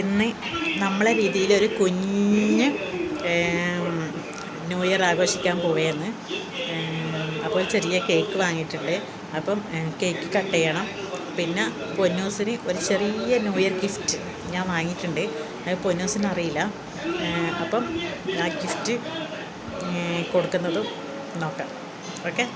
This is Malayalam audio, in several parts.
ഇന്ന് നമ്മളെ രീതിയിലൊരു കുഞ്ഞ് ന്യൂ ഇയർ ആഘോഷിക്കാൻ പോവുകയാണ്. അപ്പോൾ ചെറിയ കേക്ക് വാങ്ങിയിട്ടുണ്ട്. അപ്പം കേക്ക് കട്ട് ചെയ്യണം. പിന്നെ പൊന്നൂസിന് ഒരു ചെറിയ ന്യൂ ഇയർ ഗിഫ്റ്റ് ഞാൻ വാങ്ങിയിട്ടുണ്ട്. അത് പൊന്നൂസിന് അറിയില്ല. അപ്പം ആ ഗിഫ്റ്റ് കൊടുക്കുന്നതും നോക്കാം. ഓക്കെ.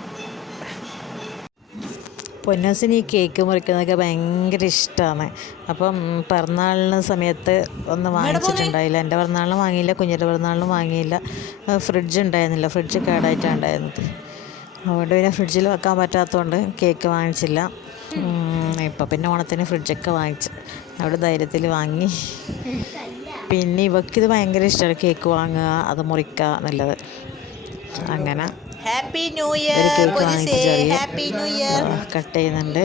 പൊന്നൂസിന് ഈ കേക്ക് മുറിക്കുന്നതൊക്കെ ഭയങ്കര ഇഷ്ടമാണ്. അപ്പം പിറന്നാളിന് സമയത്ത് ഒന്ന് വാങ്ങിച്ചിട്ടുണ്ടായില്ല. എൻ്റെ പിറന്നാളിനും വാങ്ങിയില്ല, കുഞ്ഞിൻ്റെ പിറന്നാളിനും വാങ്ങിയില്ല. ഫ്രിഡ്ജ് ഉണ്ടായിരുന്നില്ല, ഫ്രിഡ്ജ് കേടായിട്ടാണ് ഉണ്ടായിരുന്നത്. അതുകൊണ്ട് പിന്നെ ഫ്രിഡ്ജിൽ വെക്കാൻ പറ്റാത്തതുകൊണ്ട് കേക്ക് വാങ്ങിച്ചില്ല. ഇപ്പം പിന്നെ ഓണത്തിന് ഫ്രിഡ്ജൊക്കെ വാങ്ങിച്ച് അവിടെ ധൈര്യത്തിൽ വാങ്ങി. പിന്നെ ഇവക്കിത് ഭയങ്കര ഇഷ്ടമാണ്, കേക്ക് വാങ്ങുക, അത് മുറിക്കുക എന്നുള്ളത്. അങ്ങനെ ഹാപ്പി ന്യൂ ഇയർ, ഒരു കേക്ക് വാങ്ങിച്ച് ചെറിയ ഹാപ്പി ന്യൂ ഇയർ കട്ട് ചെയ്യുന്നുണ്ട്.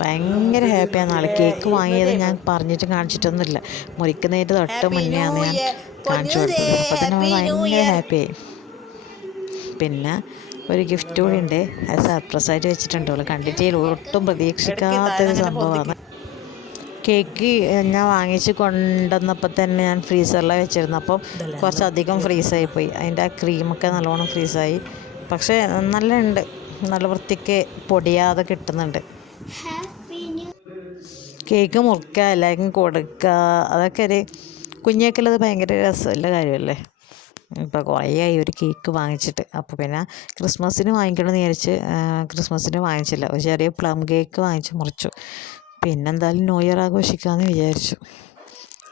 ഭയങ്കര ഹാപ്പിയാണ് ആൾ. കേക്ക് വാങ്ങിയത് ഞാൻ പറഞ്ഞിട്ട് കാണിച്ചിട്ടൊന്നുമില്ല, മുറിക്കുന്നതിൻ്റെ തൊട്ട് മുന്നെയാണ് ഞാൻ കാണിച്ചു കൊടുത്തത്. അപ്പോൾ തന്നെ ഭയങ്കര ഹാപ്പിയായി. പിന്നെ ഒരു ഗിഫ്റ്റ് കൂടി ഉണ്ട്, അത് സർപ്രൈസായിട്ട് വെച്ചിട്ടുണ്ട്. കണ്ടിട്ട് ഒട്ടും പ്രതീക്ഷിക്കാത്തൊരു സംഭവമാണ്. കേക്ക് ഞാൻ വാങ്ങിച്ച് കൊണ്ടുവന്നപ്പോൾ തന്നെ ഞാൻ ഫ്രീസറിലാണ് വെച്ചിരുന്നു. അപ്പം കുറച്ചധികം ഫ്രീസായി പോയി. അതിൻ്റെ ആ ക്രീമൊക്കെ നല്ലോണം ഫ്രീസായി. പക്ഷേ നല്ല ഉണ്ട്, നല്ല വൃത്തിക്ക് പൊടിയാതെ കിട്ടുന്നുണ്ട്. കേക്ക് മുറിക്കുക, എല്ലാവർക്കും കൊടുക്കുക, അതൊക്കെ ഒരു കുഞ്ഞേക്കുള്ളത് ഭയങ്കര രസമുള്ള കാര്യമല്ലേ. ഇപ്പോൾ കുറേയായി ഒരു കേക്ക് വാങ്ങിച്ചിട്ട്. അപ്പോൾ പിന്നെ ക്രിസ്മസിന് വാങ്ങിക്കണമെന്ന് വിചാരിച്ച് ക്രിസ്മസിന് വാങ്ങിച്ചില്ല. ഒരു ചെറിയ പ്ലം കേക്ക് വാങ്ങിച്ച് മുറിച്ചു. പിന്നെന്തായാലും ന്യൂ ഇയർ ആഘോഷിക്കാമെന്ന് വിചാരിച്ചു.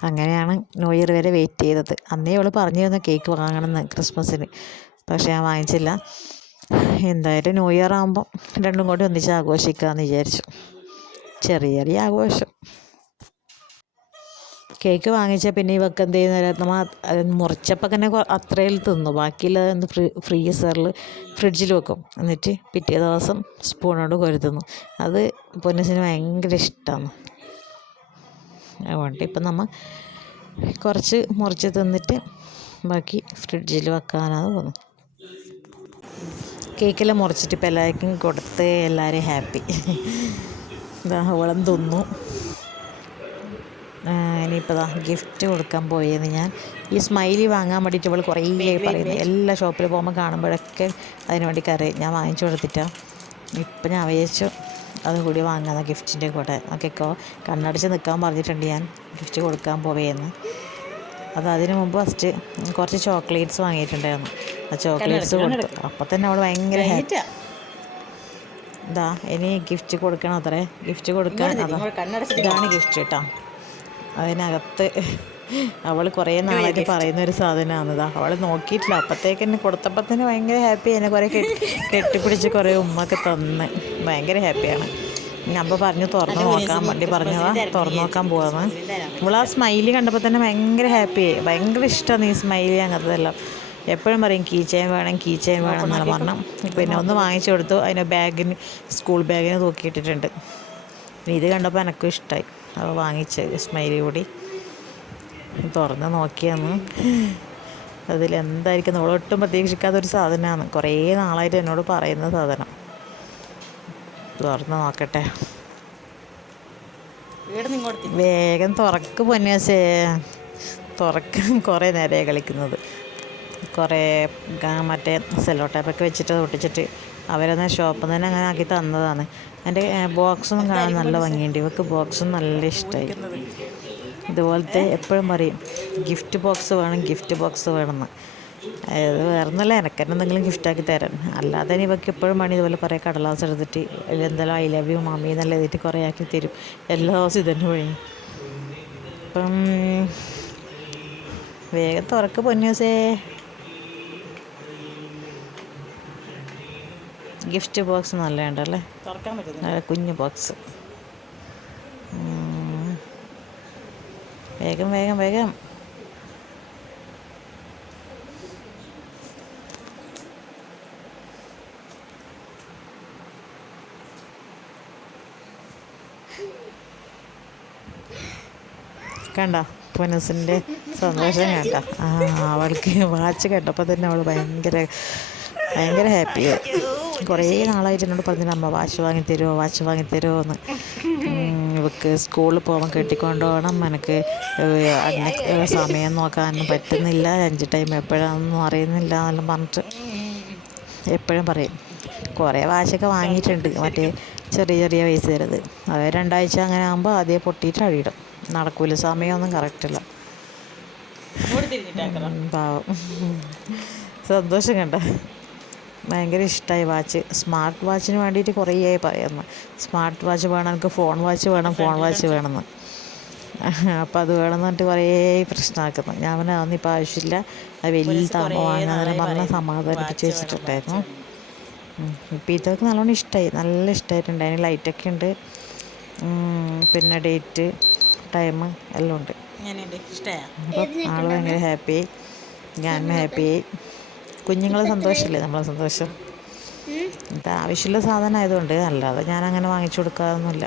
അങ്ങനെയാണ് ന്യൂ ഇയർ വരെ വെയിറ്റ് ചെയ്തത്. അന്നേ അവൾ പറഞ്ഞിരുന്നു കേക്ക് വാങ്ങണമെന്ന് ക്രിസ്മസിന്, പക്ഷേ ഞാൻ വാങ്ങിച്ചില്ല. എന്തായാലും ന്യൂ ഇയർ ആകുമ്പം രണ്ടും കൂടി ഒന്നിച്ച് ആഘോഷിക്കാമെന്ന് വിചാരിച്ചു. ചെറിയ ചെറിയ ആഘോഷം. കേക്ക് വാങ്ങിച്ചാൽ പിന്നെ ഇവക്ക് എന്ത് ചെയ്യുന്ന, നമ്മൾ മുറിച്ചപ്പോൾ തന്നെ അത്രയിൽ തിന്നു. ബാക്കിയുള്ളത് ഫ്രീസറിൽ ഫ്രിഡ്ജിൽ വെക്കും. എന്നിട്ട് പിറ്റേ ദിവസം സ്പൂണോട് കോരി തിന്നു. അത് പൊന്നൂസിന് ഭയങ്കര ഇഷ്ടമാണ്. അതുകൊണ്ട് ഇപ്പം നമ്മൾ കുറച്ച് മുറിച്ച് തിന്നിട്ട് ബാക്കി ഫ്രിഡ്ജിൽ വെക്കാനാണ് തോന്നുന്നു. കേക്കെല്ലാം മുറിച്ചിട്ട് ഇപ്പം എല്ലാവർക്കും കൊടുത്ത് എല്ലാവരും ഹാപ്പി. അവളം തിന്നു. ഇനിയിപ്പോൾ ഗിഫ്റ്റ് കൊടുക്കാൻ പോയെന്ന് ഞാൻ ഈ സ്മൈലി വാങ്ങാൻ വേണ്ടിയിട്ട് ഇവൾ കുറേ പറയുന്നത്, എല്ലാ ഷോപ്പിൽ പോകുമ്പോൾ കാണുമ്പോഴൊക്കെ അതിന് വേണ്ടി കരയും. ഞാൻ വാങ്ങിച്ചു കൊടുത്തിട്ടാണ്. ഇപ്പം ഞാൻ വിചാരിച്ചു അതുകൂടി വാങ്ങാൻ ഗിഫ്റ്റിൻ്റെ കൂടെ. ഓക്കെക്കോ കണ്ണടച്ച് നിൽക്കാൻ പറഞ്ഞിട്ടുണ്ട് ഞാൻ ഗിഫ്റ്റ് കൊടുക്കാൻ പോവുകയെന്ന്. അതിന് മുമ്പ് ഫസ്റ്റ് കുറച്ച് ചോക്ലേറ്റ്സ് വാങ്ങിയിട്ടുണ്ടായിരുന്നു. ആ ചോക്ലേറ്റ്സ് കൊടുത്തു. അപ്പം തന്നെ അവൾ ഭയങ്കര ഹാപ്പി. ഇതാ ഇനി ഗിഫ്റ്റ് കൊടുക്കണം അത്രേ. ഗിഫ്റ്റ് കൊടുക്കാൻ ഇതാണ് ഗിഫ്റ്റ് കേട്ടോ. അതിനകത്ത് അവൾ കുറേ നാളായിട്ട് പറയുന്നൊരു സാധനമാണിതാ. അവൾ നോക്കിയിട്ടില്ല, അപ്പോഴത്തേക്ക് തന്നെ കൊടുത്തപ്പോൾ തന്നെ ഭയങ്കര ഹാപ്പി. അതിനെ കുറേ കെട്ടിപ്പിടിച്ച് കുറേ ഉമ്മൊക്കെ തന്ന് ഭയങ്കര ഹാപ്പിയാണ്. ഞാൻ അപ്പോൾ പറഞ്ഞു തുറന്ന് നോക്കാൻ വേണ്ടി പറഞ്ഞതാ, തുറന്ന് നോക്കാൻ പോവാന്ന്. ഇവൾ ആ സ്മൈലി കണ്ടപ്പോൾ തന്നെ ഭയങ്കര ഹാപ്പിയായി. ഭയങ്കര ഇഷ്ടമാണ് ഈ സ്മൈലി. അങ്ങനത്തെല്ലാം എപ്പോഴും പറയും കീ ചെയിൻ വേണം, കീ ചെയിൻ വേണം എന്നാണ് പറഞ്ഞു. പിന്നെ ഒന്ന് വാങ്ങിച്ചു കൊടുത്തു. അതിന് ബാഗിന്, സ്കൂൾ ബാഗിന് തൂക്കിയിട്ടിട്ടുണ്ട്. ഇത് കണ്ടപ്പോൾ എനിക്കും ഇഷ്ടമായി. അത് വാങ്ങിച്ച് സ്മൈലി കൂടി തുറന്ന് നോക്കിയാന്ന്. അതിലെന്തായിരിക്കും നമ്മൾ ഒട്ടും പ്രതീക്ഷിക്കാത്തൊരു സാധനമാണ്. കുറേ നാളായിട്ട് എന്നോട് പറയുന്ന സാധനം. തുറന്ന് നോക്കട്ടെ. വേഗം തുറക്ക് പൊന്നൂസേ, തുറക്കാൻ കുറേ നേരമായി കളിക്കുന്നത്. കുറേ മറ്റേ സെല്ലോ ടേപ്പൊക്കെ വെച്ചിട്ട് ഒട്ടിച്ചിട്ട് അവരൊന്ന് ഷോപ്പിൽ നിന്ന് തന്നെ അങ്ങനെ ആക്കി തന്നതാണ്. എൻ്റെ ബോക്സൊന്നും കാണാൻ നല്ല ഭംഗിയുണ്ട്. ഇവർക്ക് ബോക്സും നല്ല ഇഷ്ടമായി. ഇതുപോലത്തെ എപ്പോഴും പറയും ഗിഫ്റ്റ് ബോക്സ് വേണം, ഗിഫ്റ്റ് ബോക്സ് വേണമെന്ന്. അത് വേറൊന്നുമല്ല, എനിക്കെന്നെ എന്തെങ്കിലും ഗിഫ്റ്റാക്കി തരാൻ. അല്ലാതെ ഇവർക്ക് എപ്പോഴും വേണം ഇതുപോലെ കുറേ കടലാസ് എടുത്തിട്ട് എന്തെല്ലാം ഐ ലവ് യു മമ്മി എന്നെല്ലാം എഴുതിയിട്ട് കുറേ ആക്കി തരും. എല്ലാ ദിവസവും ഇതന്നെ വഴി. അപ്പം വേഗം തുറക്ക് പൊന്നൂസേ. ഗിഫ്റ്റ് ബോക്സ് നല്ല ഉണ്ടല്ലേ, തുറക്കാൻ പറ്റും. കുഞ്ഞു ബോക്സ്. വേഗം വേഗം വേഗം. കണ്ട പൊന്നൂസിൻ്റെ സന്തോഷം കണ്ട. അവൾക്ക് വാച്ച് കേട്ടപ്പോൾ തന്നെ അവൾ ഭയങ്കര ഹാപ്പിയായി. കുറേ നാളായിട്ട് എന്നോട് പറഞ്ഞില്ല അമ്മ വാച്ച് വാങ്ങിത്തരുമോ, വാച്ച് വാങ്ങിത്തരുമോ എന്ന്. ഇവക്ക് സ്കൂളിൽ പോകുമ്പോൾ കെട്ടിക്കൊണ്ട് പോകണം, എനിക്ക് അതിന് സമയം നോക്കാനൊന്നും പറ്റുന്നില്ല, ലഞ്ച് ടൈം എപ്പോഴാണെന്നൊന്നും അറിയുന്നില്ല എന്നെല്ലാം പറഞ്ഞിട്ട് എപ്പോഴും പറയും. കുറേ വാശൊക്കെ വാങ്ങിയിട്ടുണ്ട്, മറ്റേ ചെറിയ ചെറിയ പൈസ തരുന്നത്. അത് 2 ആഴ്ച അങ്ങനെ ആകുമ്പോൾ ആദ്യം പൊട്ടിയിട്ട് അഴിയിടും. നടക്കൂല, സമയമൊന്നും കറക്റ്റില്ല. പാവം. സന്തോഷം കണ്ട, ഭയങ്കര ഇഷ്ടമായി വാച്ച്. സ്മാർട്ട് വാച്ചിന് വേണ്ടിയിട്ട് കുറേ ആയി പറയുന്നു, സ്മാർട്ട് വാച്ച് വേണം, എനിക്ക് ഫോൺ വാച്ച് വേണം, ഫോൺ വാച്ച് വേണമെന്ന്. അപ്പോൾ അത് വേണമെന്ന് പറഞ്ഞിട്ട് കുറേ പ്രശ്നമാക്കുന്നു. ഞാൻ പറഞ്ഞാൽ അതൊന്നും ഇപ്പോൾ ആവശ്യമില്ല, അത് വലിയ താമ വാങ്ങാൻ പറഞ്ഞ് സമാധാനിപ്പിച്ച് വെച്ചിട്ടുണ്ടായിരുന്നു. ഇപ്പോൾ ഇതൊക്കെ നല്ലോണം ഇഷ്ടമായി, നല്ല ഇഷ്ടമായിട്ടുണ്ട്. അതിന് ലൈറ്റൊക്കെ ഉണ്ട്, പിന്നെ ഡേറ്റ് ടൈം എല്ലാം ഉണ്ട്. അപ്പോൾ ആൾ ഭയങ്കര ഹാപ്പിയായി, ഞാനും ഹാപ്പിയായി. കുഞ്ഞുങ്ങളെ സന്തോഷമില്ലേ നമ്മളെ സന്തോഷം. ഇത് ആവശ്യമുള്ള സാധനം ആയതുകൊണ്ട്, അല്ലാതെ ഞാനങ്ങനെ വാങ്ങിച്ചു കൊടുക്കാറൊന്നുമില്ല.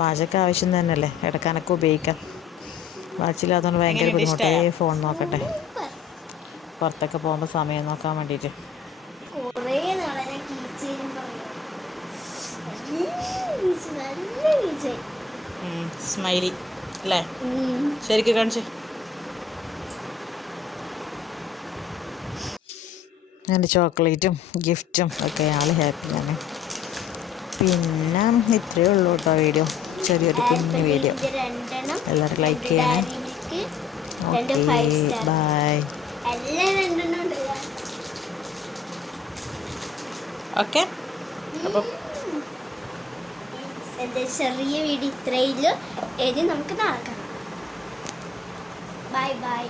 വാച്ചൊക്കെ ആവശ്യം തന്നെയല്ലേ, ഇടയ്ക്കാനൊക്കെ ഉപയോഗിക്കാം. വാച്ചില്ലാത്തതുകൊണ്ട് ഭയങ്കര ബുദ്ധിമുട്ടായി. ഫോൺ നോക്കട്ടെ, പുറത്തൊക്കെ പോകുമ്പോൾ സമയം നോക്കാൻ വേണ്ടിയിട്ട്. സ്മൈലി അല്ലേ, ശരിക്കും കാണിച്ചു. അങ്ങനെ ചോക്ലേറ്റും ഗിഫ്റ്റും ഒക്കെ ആൾ ഹാപ്പിയാണ്. പിന്നെ ഇത്രയേ ഉള്ളൂ കേട്ടോ വീഡിയോ, ചെറിയൊരു കുഞ്ഞു വീഡിയോ. എല്ലാവരും ലൈക്ക് ചെയ്യണേ. Okay, by. ഓക്കെ, അപ്പം ചെറിയ വീഡിയോ ഇത്രയിലും ഇനി നമുക്ക് നടക്കാം. Bye bye.